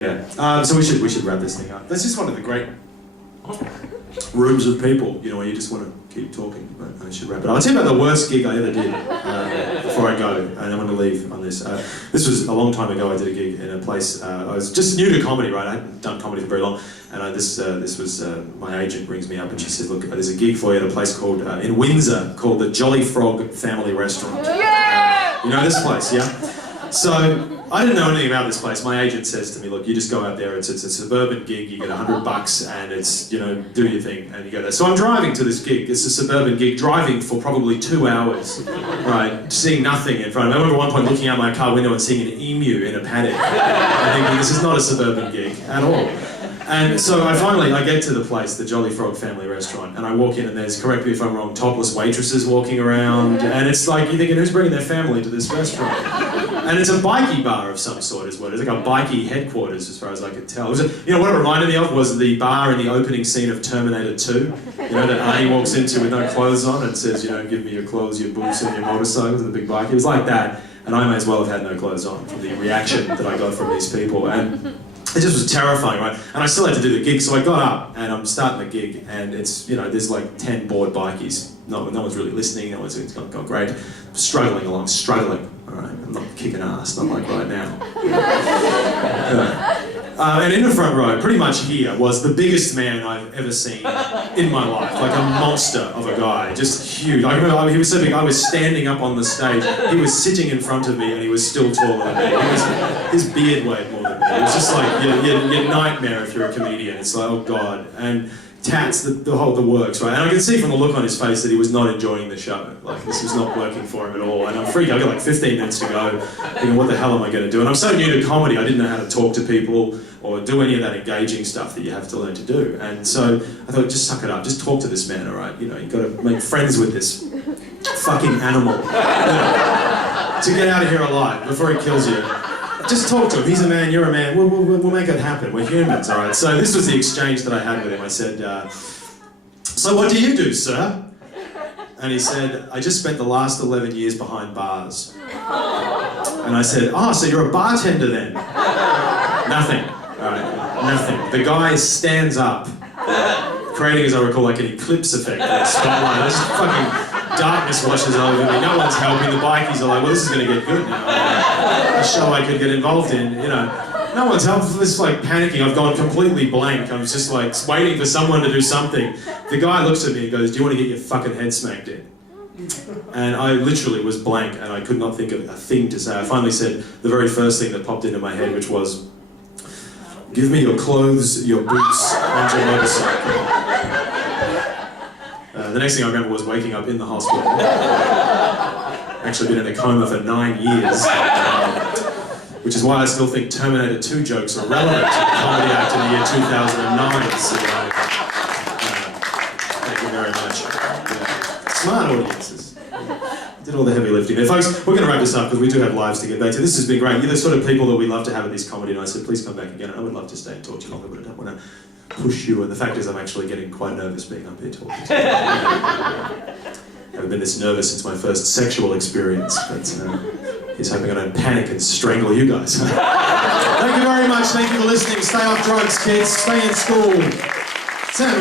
Yeah. So we should wrap this thing up. That's just one of the great rooms of people, you know, where you just want to keep talking. But I should wrap it up. I'll tell you about the worst gig I ever did before I go, and I'm going to leave on this. This was a long time ago. I did a gig in a place. I was just new to comedy, right? I hadn't done comedy for very long, and this was my agent rings me up and she says, "Look, there's a gig for you at a place called in Windsor called the Jolly Frog Family Restaurant." You know this place, yeah? So I didn't know anything about this place. My agent says to me, "Look, you just go out there. It's a suburban gig. You get $100, and it's, you know, do your thing, and you go there." So I'm driving to this gig. It's a suburban gig, driving for probably 2 hours, right, seeing nothing in front of me. I remember at one point looking out my car window and seeing an emu in a paddock. I'm thinking, this is not a suburban gig at all. And so I get to the place, the Jolly Frog Family Restaurant, and I walk in and there's, correct me if I'm wrong, topless waitresses walking around, and it's like, you're thinking, who's bringing their family to this restaurant? And it's a bikie bar of some sort as well. It's like a bikie headquarters as far as I could tell. It was you know, what it reminded me of was the bar in the opening scene of Terminator 2. You know, that Arnie walks into with no clothes on and says, you know, "Give me your clothes, your boots and your motorcycles," and the big bike. It was like that, and I may as well have had no clothes on from the reaction that I got from these people. And it just was terrifying, right? And I still had to do the gig, so I got up and I'm starting the gig, and it's, you know, there's like 10 bored bikies. No one's really listening. No one's, it's gone great. Struggling along, struggling. All right, I'm not kicking ass, not like right now. And in the front row, pretty much here, was the biggest man I've ever seen in my life. Like a monster of a guy, just huge. I remember he was so big, I was standing up on the stage. He was sitting in front of me and he was still taller than me. His beard weighed more than me. It was just like your nightmare if you're a comedian. It's like, oh God. And tats, the works, right? And I could see from the look on his face that he was not enjoying the show. Like, this was not working for him at all. And I'm freaking, I've got like 15 minutes to go, thinking, what the hell am I going to do? And I'm so new to comedy, I didn't know how to talk to people or do any of that engaging stuff that you have to learn to do. And so I thought, just suck it up, just talk to this man, all right? You know, you've got to make friends with this fucking animal, you know, to get out of here alive before he kills you. Just talk to him. He's a man, you're a man. We'll make it happen. We're humans, all right? So this was the exchange that I had with him. I said, "So what do you do, sir?" And he said, "I just spent the last 11 years behind bars." And I said, "Oh, so you're a bartender then?" Nothing, all right? Nothing. The guy stands up, creating, as I recall, like an eclipse effect, like a spotlight. There's just fucking darkness washes over me. No one's helping. The bikies are like, well, this is going to get good now. A show I could get involved in, you know. No one's helping. This is like panicking. I've gone completely blank. I'm just like waiting for someone to do something. The guy looks at me and goes, "Do you want to get your fucking head smacked in?" And I literally was blank and I could not think of a thing to say. I finally said the very first thing that popped into my head, which was, "Give me your clothes, your boots, and your motorcycle." The next thing I remember was waking up in the hospital. Actually been in a coma for 9 years, which is why I still think Terminator 2 jokes are relevant to the comedy act in the year 2009. So, thank you very much. Yeah. Smart audiences. Did all the heavy lifting there. Folks, we're going to wrap this up because we do have lives to get back to. This has been great. You're the sort of people that we love to have at these comedy nights, so please come back again. I would love to stay and talk to you longer, but I don't want to push you, and the fact is I'm actually getting quite nervous being up here talking to you. I haven't been this nervous since my first sexual experience, but he's hoping I don't panic and strangle you guys. Thank you very much, thank you for listening. Stay off drugs, kids, stay in school. Sam,